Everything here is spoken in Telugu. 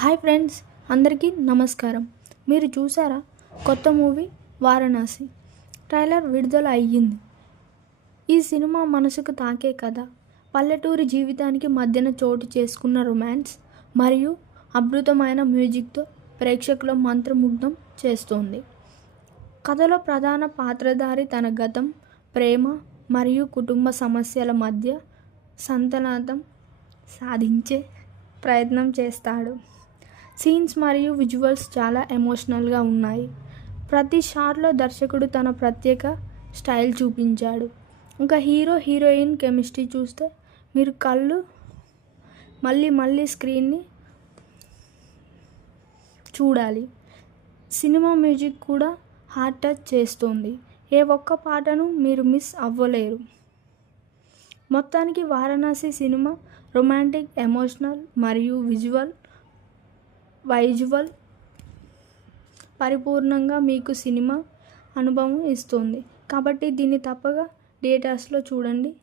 హాయ్ ఫ్రెండ్స్ అందరికీ నమస్కారం. మీరు చూసారా? కొత్త మూవీ వారణాసి. ట్రైలర్ విడుదల అయ్యింది. ఈ సినిమా మనసుకు తాకే కథ. పల్లెటూరి జీవితానికి మధ్యన చోటు చేసుకున్న రొమాన్స్ మరియు అద్భుతమైన మ్యూజిక్తో ప్రేక్షకుల మంత్రముగ్ధం చేస్తోంది. కథలో ప్రధాన పాత్రధారి తన గతం ప్రేమ మరియు కుటుంబ సమస్యల మధ్య సంతనాతం సాధించే ప్రయత్నం చేస్తాడు. సీన్స్ మరియు విజువల్స్ చాలా ఎమోషనల్గా ఉన్నాయి. ప్రతి షాట్లో దర్శకుడు తన ప్రత్యేక స్టైల్ చూపించాడు. ఇంకా హీరో హీరోయిన్ కెమిస్ట్రీ చూస్తే మీరు కళ్ళు మళ్ళీ మళ్ళీ స్క్రీన్ని చూడాలి. సినిమా మ్యూజిక్ కూడా హార్ట్ టచ్ చేస్తుంది. ఏ ఒక్క పాటను మీరు మిస్ అవ్వలేరు. మొత్తానికి వారణాసి సినిమా రొమాంటిక్ ఎమోషనల్ మరియు విజువల్ వైజువల్ పరిపూర్ణంగా మీకు సినిమా అనుభవం ఇస్తుంది. కాబట్టి దీన్ని తప్పగా థియేటర్స్లో చూడండి.